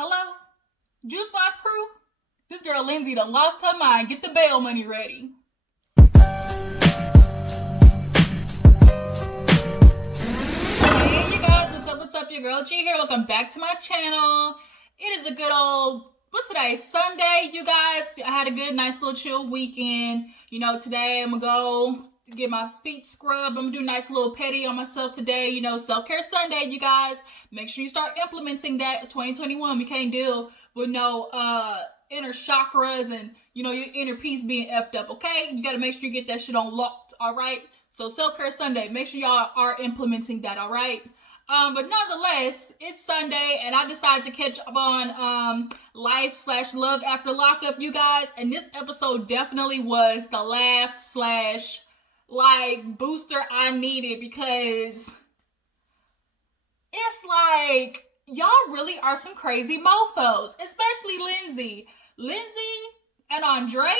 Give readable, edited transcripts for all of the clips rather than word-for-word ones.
Hello? Juice Box crew? This girl Lindsey done lost her mind. Get the bail money ready. Hey you guys, what's up? Your girl G here. Welcome back to my channel. It is a good old, what's today? Sunday, you guys. I had a good, nice little chill weekend. You know, today I'm gonna go get my feet scrubbed. I'm gonna do a nice little petty on myself today. You know, self-care Sunday, you guys. Make sure you start implementing that 2021. We can't deal with no inner chakras and, you know, your inner peace being effed up, okay? You gotta make sure you get that shit on locked, all right? So self-care Sunday, make sure y'all are implementing that, all right? But nonetheless, it's Sunday, and I decided to catch up on Life/Love After Lockup, you guys. And this episode definitely was the laugh/ booster I needed, because it's like, y'all really are some crazy mofos, especially Lindsey. Lindsey and Andrea?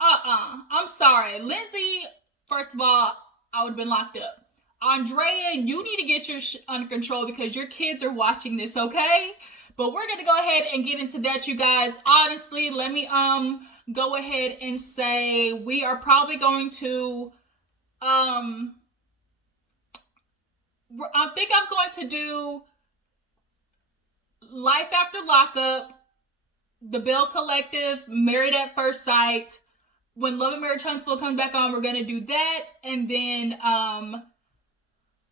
I'm sorry. Lindsey, first of all, I would have been locked up. Andrea, you need to get your under control because your kids are watching this, okay? But we're gonna go ahead and get into that, you guys. Honestly, let me go ahead and say we are probably going to I think I'm going to do Life After Lockup, The Bell Collective, Married at First Sight. When Love and Marriage Huntsville comes back on, we're gonna do that, and then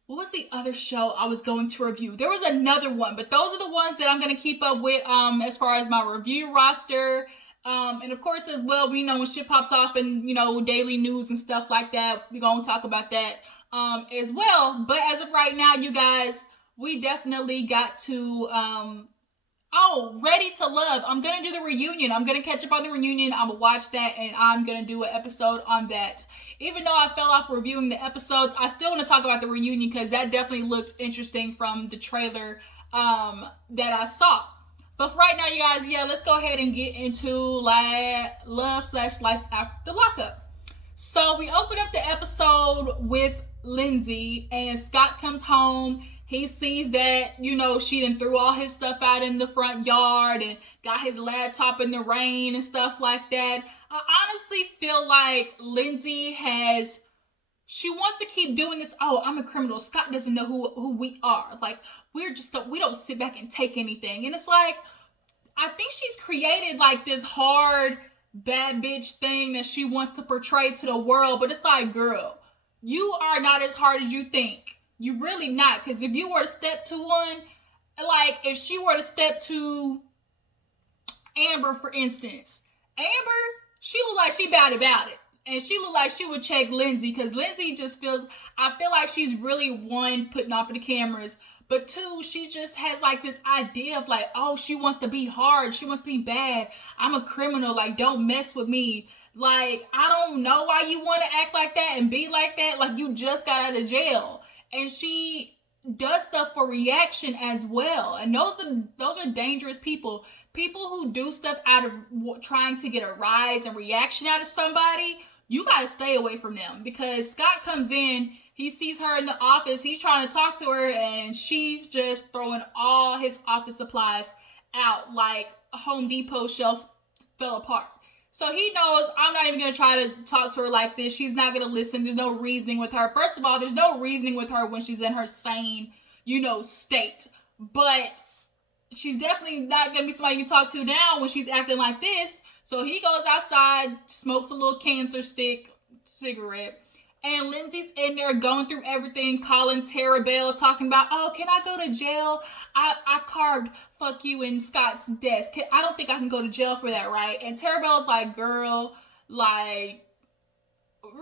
what was the other show I was going to review? There was another one, but those are the ones that I'm going to keep up with as far as my review roster. And of course, as well, you know, when shit pops off and, you know, daily news and stuff like that, we're going to talk about that as well. But as of right now, you guys, we definitely got to, Ready to Love. I'm going to do the reunion. I'm going to catch up on the reunion. I'm going to watch that, and I'm going to do an episode on that. Even though I fell off reviewing the episodes, I still want to talk about the reunion because that definitely looked interesting from the trailer that I saw. But for right now, you guys, yeah, let's go ahead and get into Love/Life After Lockup. So we open up the episode with Lindsey, and Scott comes home. He sees that, you know, she done threw all his stuff out in the front yard and got his laptop in the rain and stuff like that. I honestly feel like Lindsey she wants to keep doing this. Oh, I'm a criminal. Scott doesn't know who we are. Like, we don't sit back and take anything. And it's like, I think she's created like this hard, bad bitch thing that she wants to portray to the world. But it's like, girl, you are not as hard as you think. You really not. Because if you were to step to one, like if she were to step to Amber, for instance, Amber, she look like she bad about it. And she look like she would check Lindsey, because Lindsey just I feel like she's really, one, putting off for the cameras, but two, she just has like this idea of like, oh, she wants to be hard. She wants to be bad. I'm a criminal. Like, don't mess with me. Like, I don't know why you want to act like that and be like that. Like, you just got out of jail. And she does stuff for reaction as well. And those are dangerous people. People who do stuff out of trying to get a rise and reaction out of somebody, you got to stay away from them. Because Scott comes in, he sees her in the office, he's trying to talk to her, and she's just throwing all his office supplies out like a Home Depot shelf fell apart. So he knows, I'm not even going to try to talk to her like this. She's not going to listen. There's no reasoning with her. First of all, there's no reasoning with her when she's in her sane, you know, state. But she's definitely not going to be somebody you can talk to now when she's acting like this. So he goes outside, smokes a little cancer cigarette. And Lindsey's in there going through everything, calling Tara Bell, talking about, oh, can I go to jail? I carved fuck you in Scott's desk. I don't think I can go to jail for that, right? And Tara Bell's like, girl, like,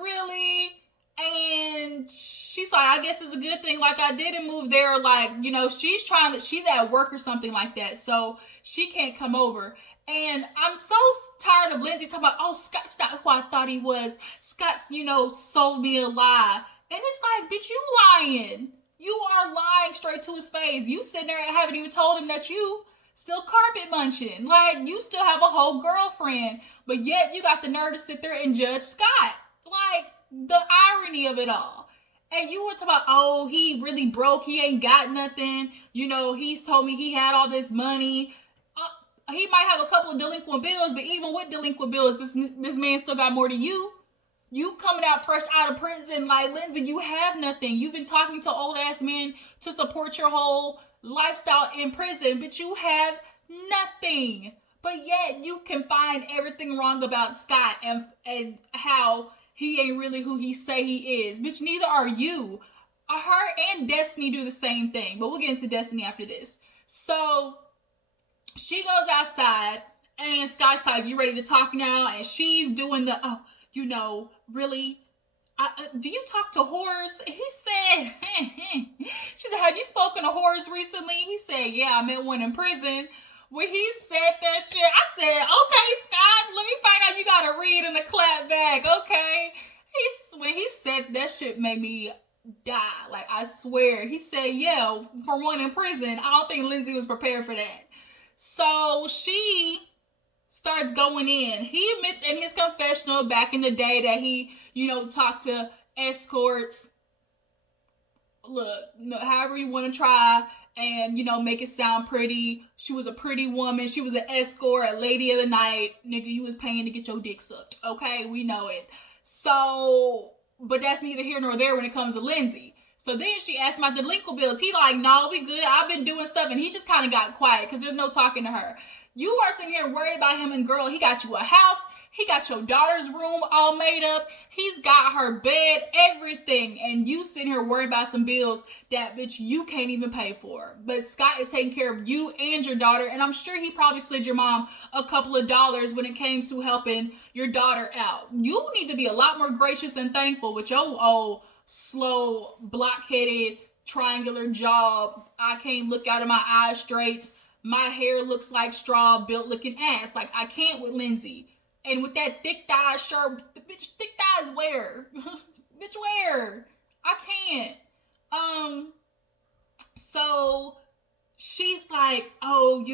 really? And she's like, I guess it's a good thing, like, I didn't move there. Like, you know, she's at work or something like that, so she can't come over. And I'm so tired of Lindsey talking about, oh, Scott's not who I thought he was. Scott's, you know, sold me a lie. And it's like, bitch, you lying. You are lying straight to his face. You sitting there and haven't even told him that you still carpet munching. Like, you still have a whole girlfriend. But yet you got the nerve to sit there and judge Scott. Like, the irony of it all. And you were talking about, oh, he really broke. He ain't got nothing. He's told me he had all this money. He might have a couple of delinquent bills, but even with delinquent bills, this man still got more than you. You coming out fresh out of prison, like, Lindsey, you have nothing. You've been talking to old ass men to support your whole lifestyle in prison, but you have nothing. But yet you can find everything wrong about Scott and how he ain't really who he say he is. Bitch, neither are you. Her and Destinie do the same thing, but we'll get into Destinie after this. So she goes outside, and Scott's like, you ready to talk now? And she's doing the, really? Do you talk to whores? He said, she said, have you spoken to whores recently? He said, yeah, I met one in prison. When he said that shit, I said, okay, Scott, let me find out you got a read and a clap back, okay? When he said that shit made me die. Like, I swear. He said, yeah, for one in prison. I don't think Lindsey was prepared for that. So she starts going in. He admits in his confessional back in the day that he, talked to escorts. Look, however you want to try and, make it sound pretty. She was a pretty woman. She was an escort, a lady of the night. Nigga, you was paying to get your dick sucked. Okay, we know it. So, but that's neither here nor there when it comes to Lindsey. So then she asked about the delinquent bills. He like, no, we good. I've been doing stuff. And he just kind of got quiet because there's no talking to her. You are sitting here worried about him, and girl, he got you a house. He got your daughter's room all made up. He's got her bed, everything. And you sitting here worried about some bills that, bitch, you can't even pay for. But Scott is taking care of you and your daughter. And I'm sure he probably slid your mom a couple of dollars when it came to helping your daughter out. You need to be a lot more gracious and thankful with your old, slow, blockheaded, triangular job. I can't look out of my eyes straight. My hair looks like straw, built looking ass. Like, I can't with Lindsey. And with that thick thigh shirt, bitch, thick thighs where? Bitch, where? I can't. So she's like, oh,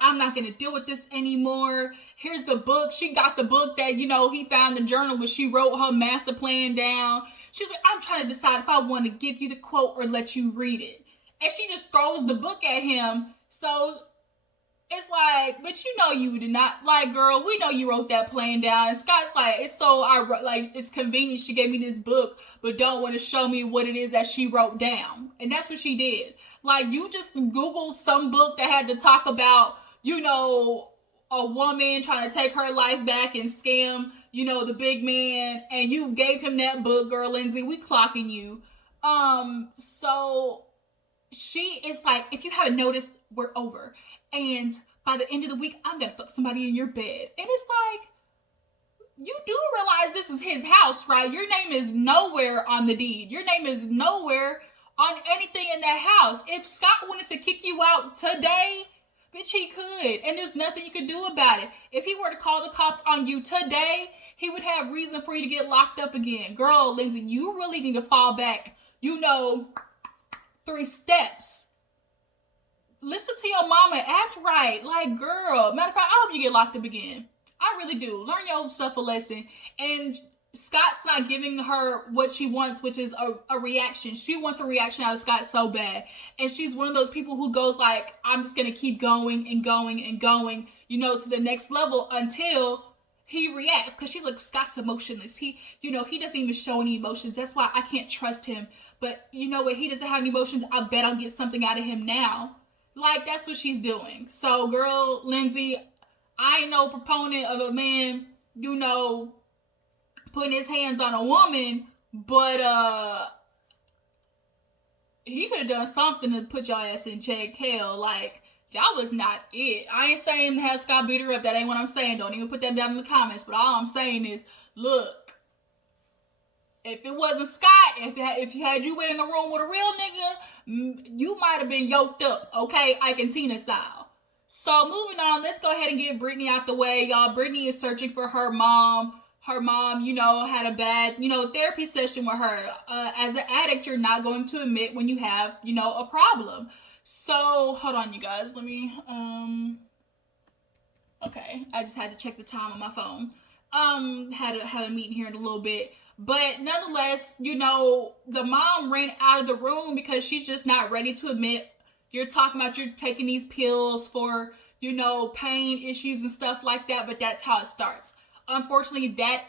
I'm not going to deal with this anymore. Here's the book. She got the book that, he found in the journal where she wrote her master plan down. She's like, I'm trying to decide if I want to give you the quote or let you read it. And she just throws the book at him. So it's like, but you did not, like, girl, we know you wrote that plan down. And Scott's like, it's convenient she gave me this book, but don't want to show me what it is that she wrote down. And that's what she did. Like, you just Googled some book that had to talk about, a woman trying to take her life back and scam, the big man. And you gave him that book, girl, Lindsey, we clocking you. So she is like, if you haven't noticed, we're over. And by the end of the week, I'm going to fuck somebody in your bed. And it's like, you do realize this is his house, right? Your name is nowhere on the deed. Your name is nowhere on anything in that house. If Scott wanted to kick you out today, bitch, he could. And there's nothing you could do about it. If he were to call the cops on you today, he would have reason for you to get locked up again. Girl, Lindsey, you really need to fall back, 3 steps. Listen to your mama, act right. Like, girl, matter of fact, I hope you get locked up again. I really do. Learn yourself a lesson. And Scott's not giving her what she wants, which is a reaction. She wants a reaction out of Scott so bad. And she's one of those people who goes like, I'm just going to keep going and going and going, to the next level until he reacts. Because she's like, Scott's emotionless. He doesn't even show any emotions. That's why I can't trust him. But you know what? He doesn't have any emotions. I bet I'll get something out of him now. Like, that's what she's doing. So, girl, Lindsey, I ain't no proponent of a man, putting his hands on a woman, but he could have done something to put your ass in check. Hell, like, that was not it. I ain't saying have Scott beat her up. That ain't what I'm saying. Don't even put that down in the comments. But all I'm saying is, look, if it wasn't Scott, if you had you been in the room with a real nigga, you might have been yoked up, okay? Ike and Tina style. So moving on, let's go ahead and get Brittany out the way, y'all. Brittany is searching for her mom. Her mom, had a bad, therapy session with her. As an addict, you're not going to admit when you have, a problem. So hold on, you guys. Let me, okay. I just had to check the time on my phone. Had a meeting here in a little bit. But nonetheless, you know, the mom ran out of the room because she's just not ready to admit you're talking about you're taking these pills for, you know, pain issues and stuff like that, but that's how it starts. Unfortunately, that's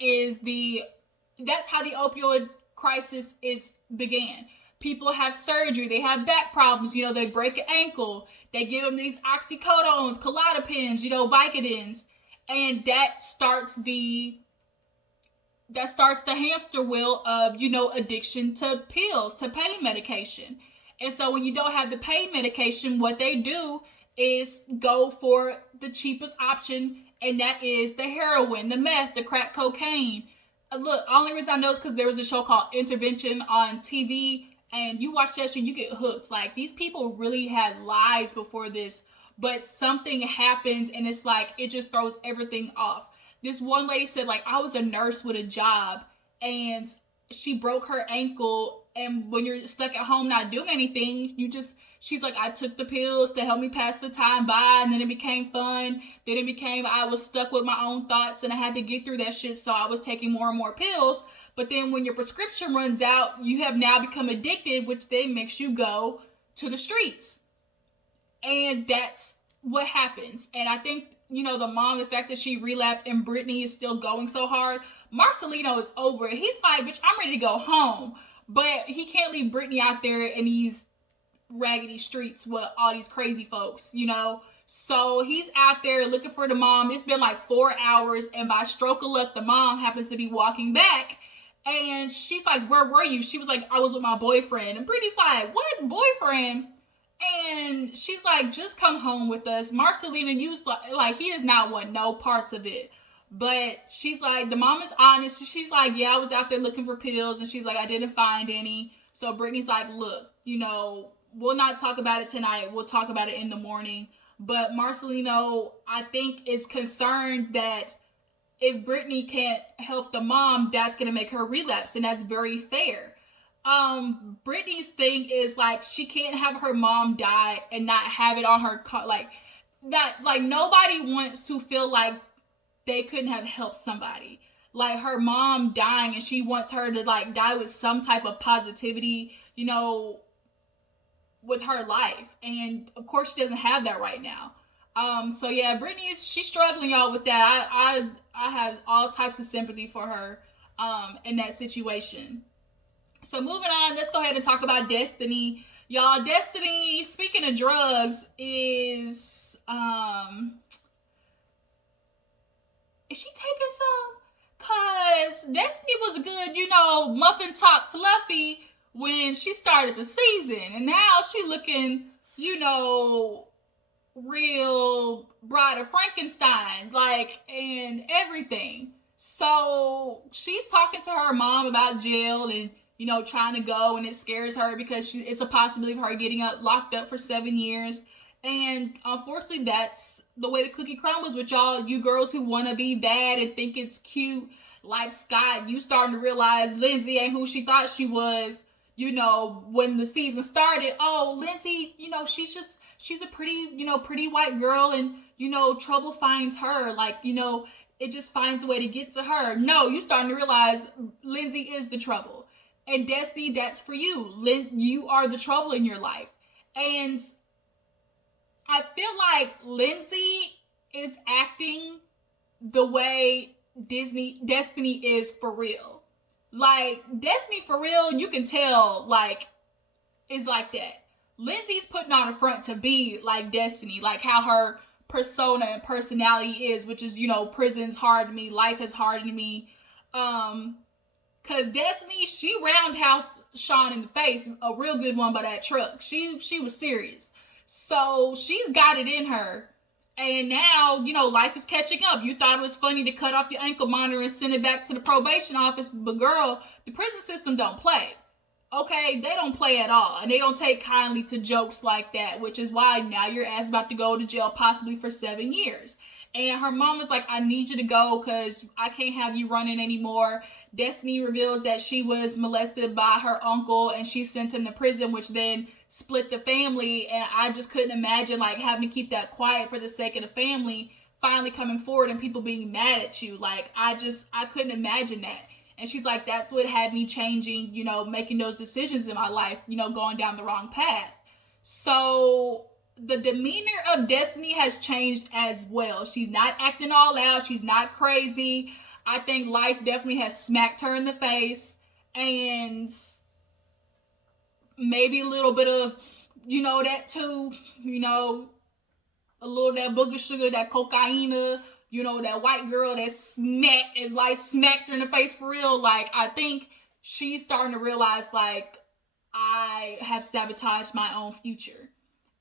how the opioid crisis is began. People have surgery, they have back problems, you know, they break an ankle, they give them these oxycodones, Klonopins, you know, Vicodins, and that starts the hamster wheel of, you know, addiction to pills, to pain medication. And so when you don't have the pain medication, what they do is go for the cheapest option, and that is the heroin, the meth, the crack cocaine. Look, only reason I know is because there was a show called Intervention on TV, and you watch that show, you get hooked. Like, these people really had lives before this, but something happens, and it's like, it just throws everything off. This one lady said, like, I was a nurse with a job, and she broke her ankle, and when you're stuck at home not doing anything, she's like, I took the pills to help me pass the time by, and then it became fun. Then it became, I was stuck with my own thoughts, and I had to get through that shit, so I was taking more and more pills. But then when your prescription runs out, you have now become addicted, which then makes you go to the streets. And that's what happens. And I think, you know, the mom, the fact that she relapsed and Brittany is still going so hard, Marcelino is over it. He's like, bitch, I'm ready to go home. But he can't leave Brittany out there in these raggedy streets with all these crazy folks, you know? So he's out there looking for the mom. It's been like 4 hours, and by stroke of luck, the mom happens to be walking back. And she's like, where were you? She was like, I was with my boyfriend. And Brittany's like, what boyfriend? And she's like, just come home with us. Marcelino used, like, he does not want no parts of it. But she's like, the mom is honest. She's like, yeah, I was out there looking for pills. And she's like, I didn't find any. So Brittany's like, look, you know, we'll not talk about it tonight. We'll talk about it in the morning. But Marcelino, I think, is concerned that if Brittany can't help the mom, that's going to make her relapse. And that's very fair. Brittany's thing is, like, she can't have her mom die and not have it on her, like, nobody wants to feel like they couldn't have helped somebody. Like, her mom dying, and she wants her to, like, die with some type of positivity, you know, with her life. And of course she doesn't have that right now. So yeah, Brittany she's struggling, y'all, with that. I have all types of sympathy for her in that situation. So moving on, let's go ahead and talk about Destinie. Y'all, Destinie, speaking of drugs, is she taking some? Cause Destinie was good, you know, muffin top fluffy when she started the season, and now she looking, you know, real Bride of Frankenstein, like, and everything. So she's talking to her mom about jail and, you know, trying to go, and it scares her because it's a possibility of her getting locked up for 7 years. And unfortunately, that's the way the cookie crumbles with y'all. You girls who want to be bad and think it's cute, like Scott, you starting to realize Lindsey ain't who she thought she was. You know, when the season started, oh, Lindsey, you know, she's a pretty, you know, pretty white girl, and, you know, trouble finds her. Like, you know, it just finds a way to get to her. No, you starting to realize Lindsey is the trouble. And Destinie, that's for you. You are the trouble in your life. And I feel like Lindsey is acting the way Destinie is for real. Like, Destinie for real, you can tell, like, is like that. Lindsey's putting on a front to be like Destinie, like how her persona and personality is, which is, you know, prison's hardened me, life has hardened me. Cause Destinie, she roundhouse Sean in the face, a real good one by that truck. She was serious. So she's got it in her. And now, you know, life is catching up. You thought it was funny to cut off your ankle monitor and send it back to the probation office, but girl, the prison system don't play. Okay, they don't play at all, and they don't take kindly to jokes like that, which is why now your ass about to go to jail possibly for 7 years. And her mom was like, I need you to go because I can't have you running anymore. Destinie reveals that she was molested by her uncle, and she sent him to prison, which then split the family. And I just couldn't imagine, like, having to keep that quiet for the sake of the family, finally coming forward and people being mad at you. Like, I couldn't imagine that. And she's like, that's what had me changing, making those decisions in my life, going down the wrong path. So the demeanor of Destinie has changed as well. She's not acting all out. She's not crazy. I think life definitely has smacked her in the face. And maybe a little bit of, that too, a little of that booger sugar, that cocaine, that white girl that smacked her in the face for real. Like, I think she's starting to realize, like, I have sabotaged my own future.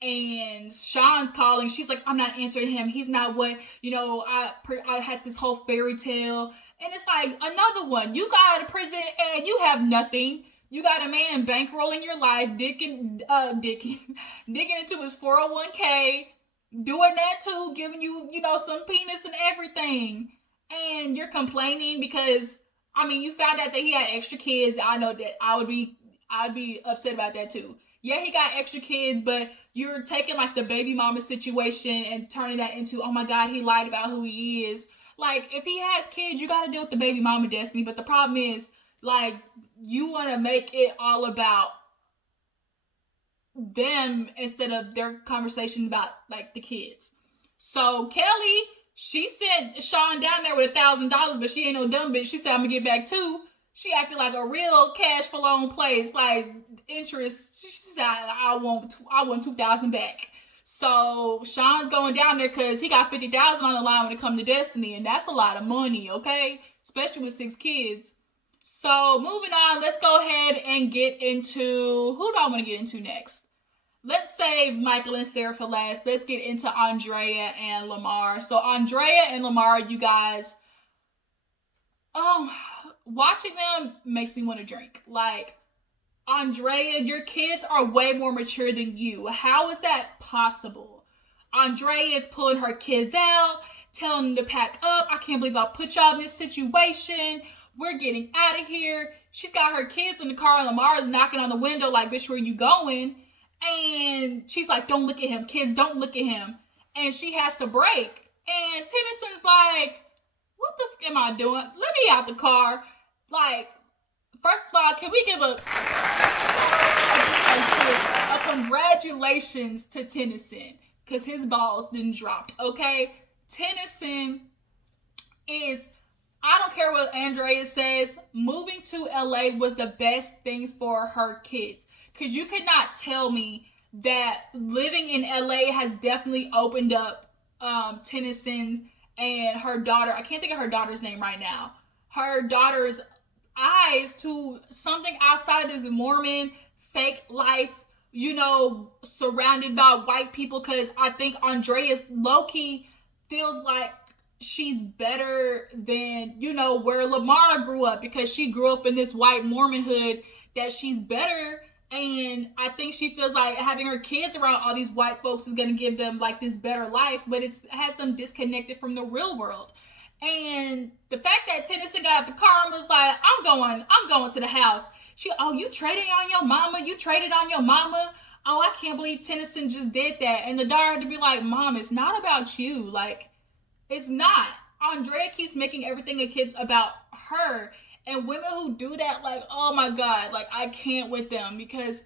And Sean's calling. She's like, I'm not answering him. He's not what, I had this whole fairy tale. And it's like, another one. You got out of prison and you have nothing. You got a man bankrolling your life, digging into his 401k, doing that too, giving you, some penis and everything. And you're complaining because, you found out that he had extra kids. I know that I'd be upset about that too. Yeah, he got extra kids, but you're taking like the baby mama situation and turning that into, oh my God, he lied about who he is. Like, if he has kids, you got to deal with the baby mama, Destinie. But the problem is, like, you want to make it all about them instead of their conversation about, like, the kids. So Kelly, she sent Sean down there with $1,000, but she ain't no dumb bitch. She said, I'm going to get back $2,000. She acted like a real cash for loan place, like interest. She said, I want $2,000 back. So Sean's going down there because he got $50,000 on the line when it comes to Destinie, and that's a lot of money, okay? Especially with 6 kids. So moving on, let's go ahead and get into, who do I want to get into next? Let's save Michael and Sarah for last. Let's get into Andrea and Lamar. So Andrea and Lamar, you guys, watching them makes me want to drink. Like, Andrea, your kids are way more mature than you. How is that possible? Andrea is pulling her kids out, telling them to pack up. I can't believe I put y'all in this situation. We're getting out of here. She's got her kids in the car, and Lamar is knocking on the window like, bitch, where you going? And she's like, don't look at him. Kids, don't look at him. And she has to brake. And Tennyson's like, what the f am I doing? Let me out the car. Like, first of all, can we give a congratulations to Tennyson? Because his balls didn't drop, okay? Tennyson is, I don't care what Andrea says, moving to LA was the best things for her kids. Because you could not tell me that living in LA has definitely opened up Tennyson and her daughter, I can't think of her daughter's name right now, her daughter's eyes to something outside of this Mormon fake life, surrounded by white people. Because I think Andrea's low-key feels like she's better than, where Lamar grew up, because she grew up in this white Mormon hood, that she's better. And I think she feels like having her kids around all these white folks is going to give them like this better life, but it has them disconnected from the real world. And the fact that Tennyson got out the car and was like, I'm going to the house. You traded on your mama? You traded on your mama? Oh, I can't believe Tennyson just did that. And the daughter had to be like, Mom, it's not about you. Like, it's not. Andrea keeps making everything a kid's about her. And women who do that, like, oh my God, like, I can't with them, because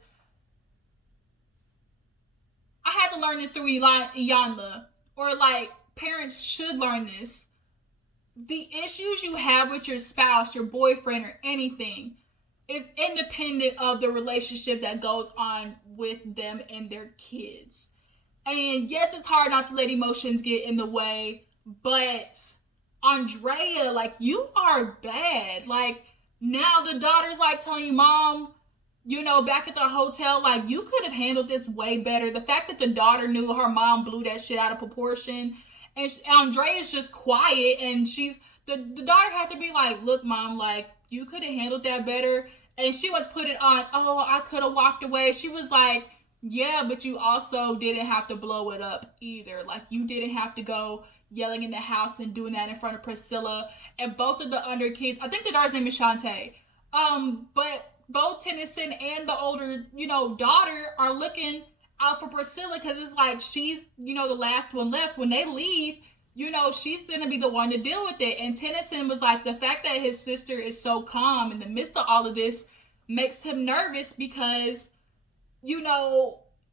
I had to learn this through Iyanla, or like, parents should learn this. The issues you have with your spouse, your boyfriend, or anything is independent of the relationship that goes on with them and their kids. And yes, it's hard not to let emotions get in the way, but Andrea, like, you are bad. Like, now the daughter's like telling you, Mom, back at the hotel, like, you could have handled this way better. The fact that the daughter knew her mom blew that shit out of proportion, and Andrea's just quiet, and the daughter had to be like, look, Mom, like, you could have handled that better. And she would put it on, oh, I could have walked away. She was like, yeah, but you also didn't have to blow it up either. Like, you didn't have to go yelling in the house and doing that in front of Priscilla. And both of the under kids, I think the daughter's name is Shantae. But both Tennyson and the older, daughter are looking out for Priscilla, because it's like she's, the last one left. When they leave, she's gonna be the one to deal with it. And Tennyson was like, the fact that his sister is so calm in the midst of all of this makes him nervous because,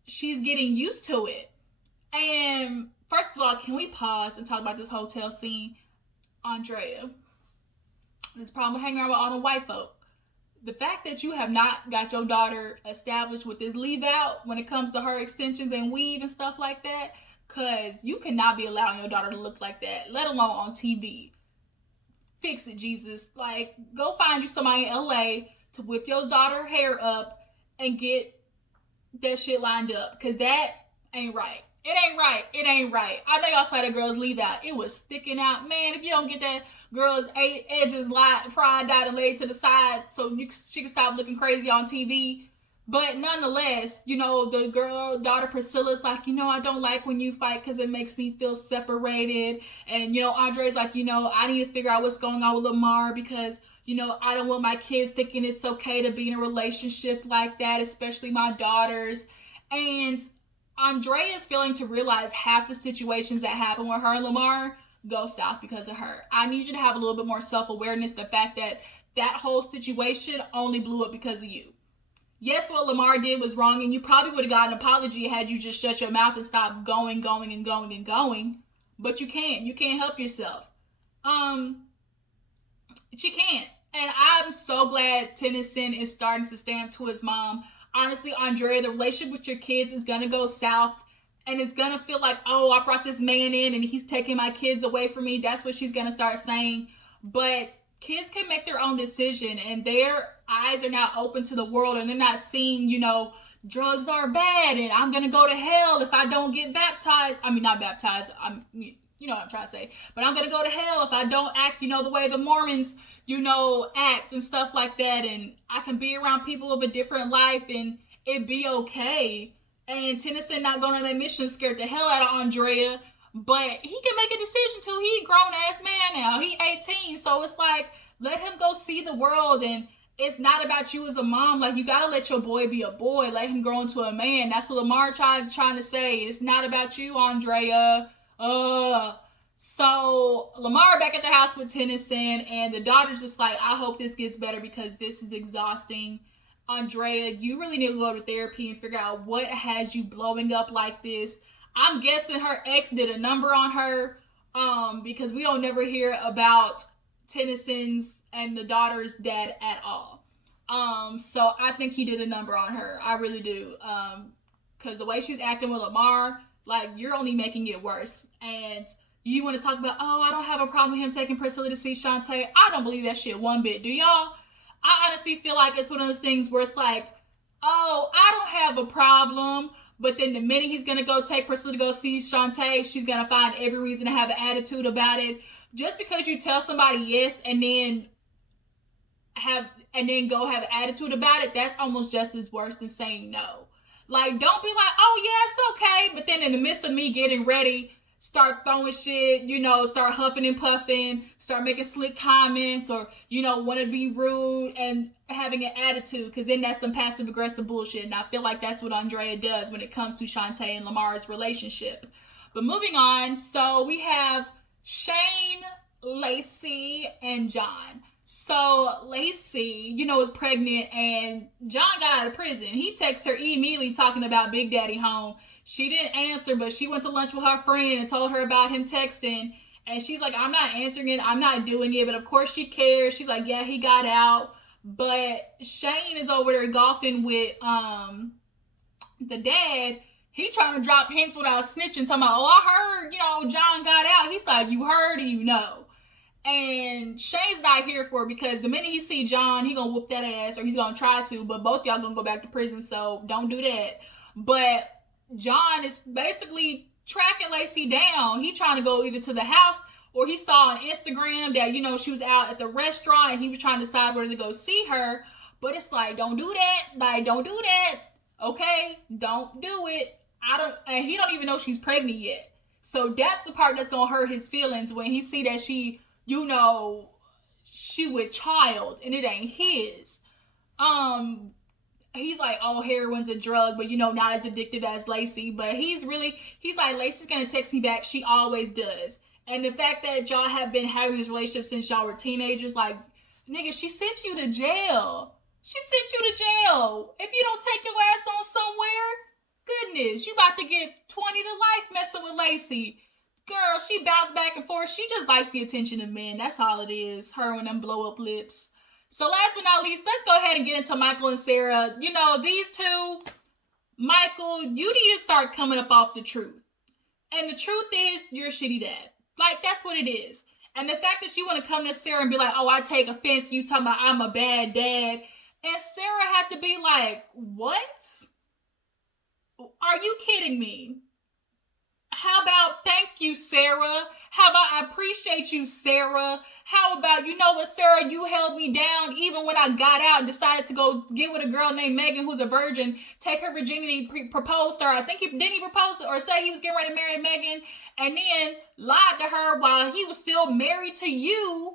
she's getting used to it. And first of all, can we pause and talk about this hotel scene? Andrea, this problem hanging around with all the white folk. The fact that you have not got your daughter established with this leave out when it comes to her extensions and weave and stuff like that, because you cannot be allowing your daughter to look like that, let alone on TV. Fix it, Jesus. Like, go find you somebody in LA to whip your daughter's hair up and get that shit lined up, because that ain't right. It ain't right. It ain't right. I know y'all saw that girl's leave out. It was sticking out. Man, if you don't get that girl's 8 edges fried, dyed, and laid to the side so she can stop looking crazy on TV. But nonetheless, the girl, daughter Priscilla's like, I don't like when you fight because it makes me feel separated. And, Andre's like, I need to figure out what's going on with Lamar because, I don't want my kids thinking it's okay to be in a relationship like that, especially my daughters. And Andrea is failing to realize half the situations that happen with her and Lamar go south because of her. I need you to have a little bit more self-awareness. The fact that that whole situation only blew up because of you. Yes, what Lamar did was wrong, and you probably would have gotten an apology had you just shut your mouth and stopped going. But you can't. You can't help yourself. She can't. And I'm so glad Tennyson is starting to stand to his mom. Honestly, Andrea, the relationship with your kids is going to go south. And it's going to feel like, oh, I brought this man in and he's taking my kids away from me. That's what she's going to start saying. But kids can make their own decision. And their eyes are now open to the world. And they're not seeing, drugs are bad. And I'm going to go to hell if I don't get baptized. I mean, not baptized. You know what I'm trying to say. But I'm going to go to hell if I don't act, the way the Mormons, act and stuff like that. And I can be around people of a different life and it be okay. And Tennyson not going on that mission scared the hell out of Andrea. But he can make a decision too. He a grown-ass man now. He 18. So it's like, let him go see the world. And it's not about you as a mom. Like, you got to let your boy be a boy. Let him grow into a man. That's what Lamar trying to say. It's not about you, Andrea. So Lamar back at the house with Tennyson, and the daughter's just like, I hope this gets better because this is exhausting. Andrea, you really need to go to therapy and figure out what has you blowing up like this. I'm guessing her ex did a number on her, because we don't never hear about Tennyson's and the daughter's dad at all. So I think he did a number on her. I really do. Because the way she's acting with Lamar, like, you're only making it worse. And you want to talk about, oh, I don't have a problem with him taking Priscilla to see Shantae. I don't believe that shit one bit. Do y'all? I honestly feel like it's one of those things where it's like, oh, I don't have a problem. But then the minute he's going to go take Priscilla to go see Shantae, she's going to find every reason to have an attitude about it. Just because you tell somebody yes and then go have an attitude about it, that's almost just as worse than saying no. Like, don't be like, oh, yeah, it's okay. But then in the midst of me getting ready, start throwing shit, start huffing and puffing, start making slick comments, or, want to be rude and having an attitude, because then that's some passive-aggressive bullshit. And I feel like that's what Andrea does when it comes to Shantae and Lamar's relationship. But moving on, so we have Shane, Lacey, and John. So Lacey, is pregnant, and John got out of prison. He texts her immediately talking about Big Daddy home. She didn't answer, but she went to lunch with her friend and told her about him texting. And she's like, I'm not answering it. I'm not doing it. But of course she cares. She's like, yeah, he got out. But Shane is over there golfing with the dad. He trying to drop hints without snitching. Talking about, oh, I heard, John got out. He's like, you heard or you know? And Shane's not here for it, because the minute he see John, he gonna whoop that ass, or he's gonna try to. But both y'all gonna go back to prison, so don't do that. But John is basically tracking Lacey down. He trying to go either to the house, or he saw on Instagram that, she was out at the restaurant and he was trying to decide whether to go see her. But it's like, don't do that. Like, don't do that. Okay? Don't do it. And he don't even know she's pregnant yet. So that's the part that's going to hurt his feelings when he see that she with child and it ain't his. He's like, oh, heroin's a drug, but not as addictive as Lacey. But he's like, Lacey's gonna text me back. She always does. And the fact that y'all have been having this relationship since y'all were teenagers, like, nigga, she sent you to jail. She sent you to jail. If you don't take your ass on somewhere, goodness, you about to get 20 to life messing with Lacey. Girl, she bounced back and forth. She just likes the attention of men. That's all it is. Her and them blow up lips. So last but not least, let's go ahead and get into Michael and Sarah. You know, these two, Michael, you need to start coming up off the truth. And the truth is, you're a shitty dad. Like, that's what it is. And the fact that you want to come to Sarah and be like, oh, I take offense to you talking about I'm a bad dad. And Sarah had to be like, what? Are you kidding me? How about thank you, Sarah? How about I appreciate you, Sarah? How about, you know what, Sarah, you held me down even when I got out and decided to go get with a girl named Megan who's a virgin, take her virginity, proposed to her. I think didn't he propose or say he was getting ready to marry Megan, and then lied to her while he was still married to you.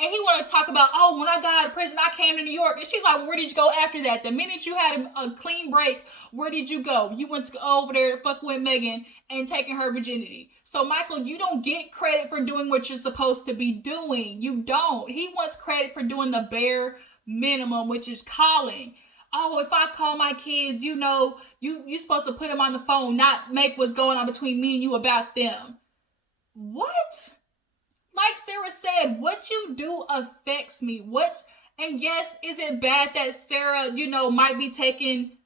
And he wanted to talk about, oh, when I got out of prison, I came to New York. And she's like, where did you go after that? The minute you had a clean break, where did you go? You went to go over there fucking with Megan and taking her virginity. So, Michael, you don't get credit for doing what you're supposed to be doing. You don't. He wants credit for doing the bare minimum, which is calling. Oh, if I call my kids, you know, you're supposed to put them on the phone, not make what's going on between me and you about them. What? Like Sarah said, what you do affects me. And yes, is it bad that Sarah, you know, might be taking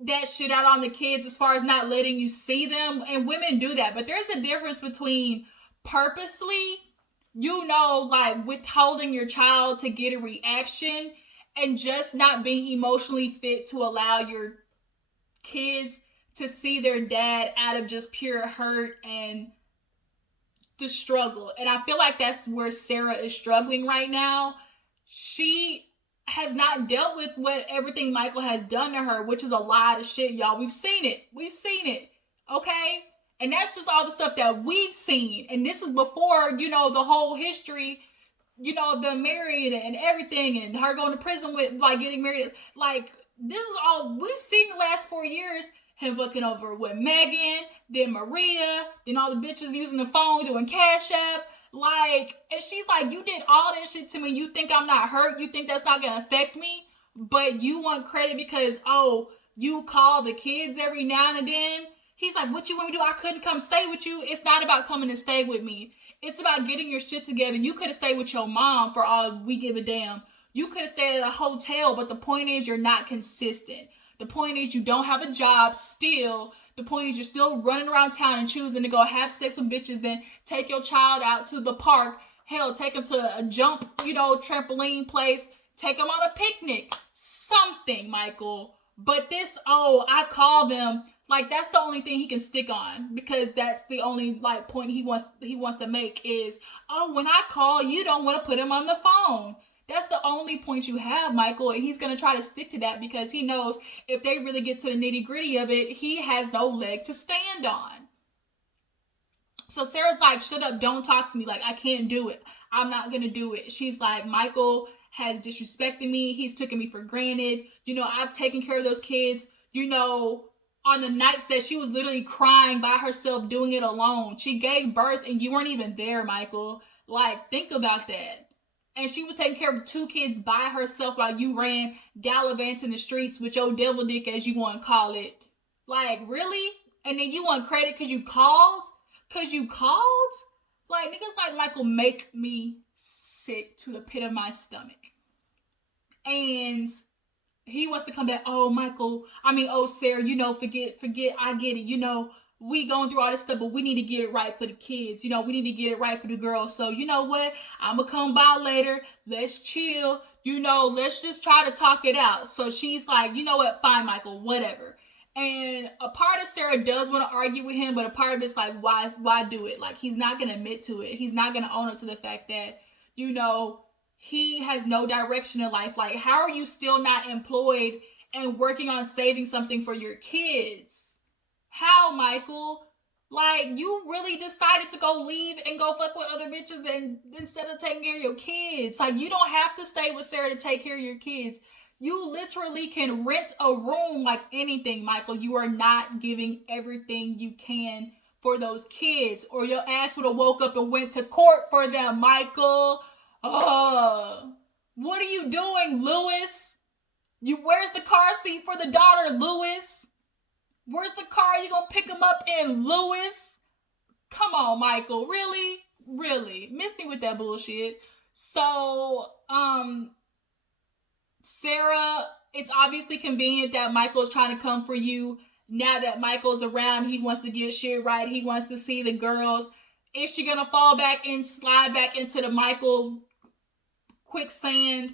that shit out on the kids as far as not letting you see them? And women do that. But there's a difference between purposely, you know, like withholding your child to get a reaction and just not being emotionally fit to allow your kids to see their dad out of just pure hurt and the struggle. And I feel like that's where Sarah is struggling right now. She has not dealt with what everything Michael has done to her, which is a lot of shit, y'all. We've seen it. Okay? And that's just all the stuff that we've seen. And this is before, you know, the whole history, you know, the married and everything, and her going to prison with, like, getting married. Like, this is all we've seen the last 4 years. Him fucking over with Megan, then Maria, then all the bitches using the phone, doing CASHAPP. Like, and she's like, you did all this shit to me. You think I'm not hurt? You think that's not going to affect me? But you want credit because, oh, you call the kids every now and then? He's like, what you want me to do? I couldn't come stay with you. It's not about coming and stay with me. It's about getting your shit together. You could have stayed with your mom for all we give a damn. You could have stayed at a hotel, but the point is you're not consistent. The point is you don't have a job still. The point is you're still running around town and choosing to go have sex with bitches, then take your child out to the park. Hell, take them to a jump, you know, trampoline place. Take them on a picnic. Something, Michael. But this, oh, I call them, like, that's the only thing he can stick on, because that's the only, like, point he wants to make is, oh, when I call, you don't want to put him on the phone. That's the only point you have, Michael, and he's going to try to stick to that because he knows if they really get to the nitty-gritty of it, he has no leg to stand on. So Sarah's like, shut up, don't talk to me. Like, I can't do it. I'm not going to do it. She's like, Michael has disrespected me. He's taken me for granted. You know, I've taken care of those kids, you know, on the nights that she was literally crying by herself, doing it alone. She gave birth and you weren't even there, Michael. Like, think about that. And she was taking care of 2 kids by herself while you ran gallivanting the streets with your devil dick, as you want to call it. Like, really? And then you want credit because you called? Because you called? Like, niggas like Michael make me sick to the pit of my stomach. And he wants to come back, oh, Sarah, you know, forget, I get it, you know. We going through all this stuff, but we need to get it right for the kids. You know, we need to get it right for the girls. So, you know what? I'm going to come by later. Let's chill. You know, let's just try to talk it out. So she's like, you know what? Fine, Michael, whatever. And a part of Sarah does want to argue with him, but a part of it's like, why do it? Like, he's not going to admit to it. He's not going to own up to the fact that, you know, he has no direction in life. Like, how are you still not employed and working on saving something for your kids? How, Michael? Like, you really decided to go leave and go fuck with other bitches instead of taking care of your kids. Like, you don't have to stay with Sarah to take care of your kids. You literally can rent a room like anything, Michael. You are not giving everything you can for those kids, or your ass would have woke up and went to court for them, Michael. What are you doing, Lewis? Where's the car seat for the daughter, Lewis? Where's the car you gonna pick him up in, Lewis? Come on, Michael. Really? Really? Miss me with that bullshit. So, Sarah, it's obviously convenient that Michael's trying to come for you. Now that Michael's around, he wants to get shit right. He wants to see the girls. Is she gonna fall back and slide back into the Michael quicksand?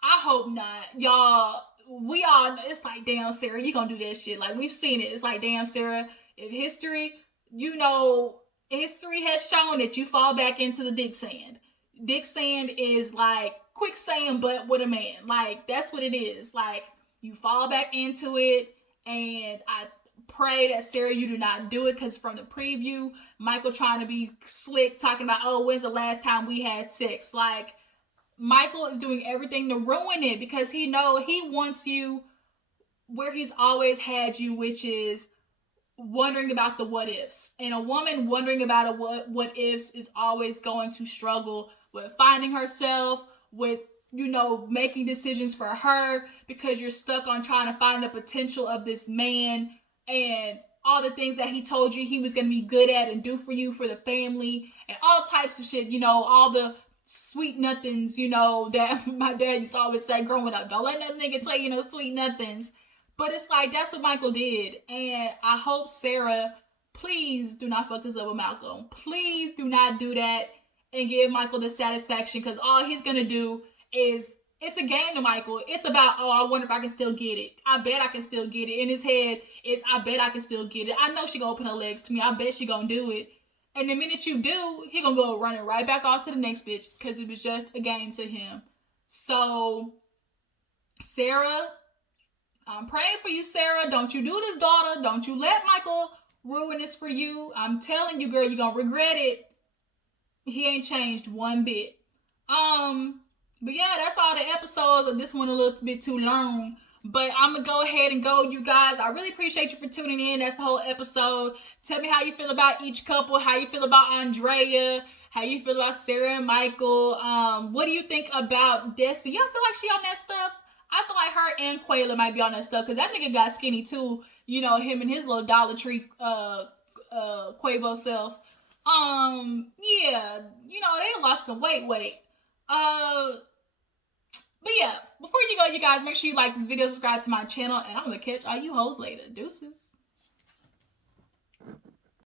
I hope not. Y'all, we all, it's like, damn, Sarah, you gonna do that shit. Like, we've seen it. It's like, damn, Sarah, in history, you know, history has shown that you fall back into the dick sand. Dick sand is like quicksand, but with a man. Like, that's what it is. Like, you fall back into it, and I pray that, Sarah, you do not do it, because from the preview, Michael trying to be slick, talking about, oh, when's the last time we had sex? Like, Michael is doing everything to ruin it, because he wants you where he's always had you, which is wondering about the what ifs. And a woman wondering about a what ifs is always going to struggle with finding herself, with, you know, making decisions for her, because you're stuck on trying to find the potential of this man and all the things that he told you he was going to be good at and do for you, for the family, and all types of shit, you know, all the sweet nothings, you know, that my dad used to always say growing up. Don't let that nigga tell you no sweet nothings. But it's like, that's what Michael did. And I hope, Sarah, please do not fuck this up with Malcolm. Please do not do that and give Michael the satisfaction, because all he's going to do is, it's a game to Michael. It's about, oh, I wonder if I can still get it. I bet I can still get it. In his head, it's, I bet I can still get it. I know she gonna open her legs to me. I bet she gonna do it. And the minute you do, he gonna go running right back off to the next bitch, because it was just a game to him. So, Sarah, I'm praying for you, Sarah. Don't you do this, daughter. Don't you let Michael ruin this for you. I'm telling you, girl, you're gonna regret it. He ain't changed one bit. But yeah, that's all the episodes. This one a little bit too long, but I'm gonna go ahead and go, you guys. I really appreciate you for tuning in. That's the whole episode. Tell me how you feel about each couple, how you feel about Andrea, how you feel about Sarah and Michael. What do you think about Destinie? Y'all feel like she on that stuff? I feel like her and Quayla might be on that stuff, because that nigga got skinny too. You know, him and his little Dollar Tree Quavo self. Yeah, you know, they lost some weight. But yeah, before you go, you guys, make sure you like this video, subscribe to my channel, and I'm gonna catch all you hoes later. Deuces.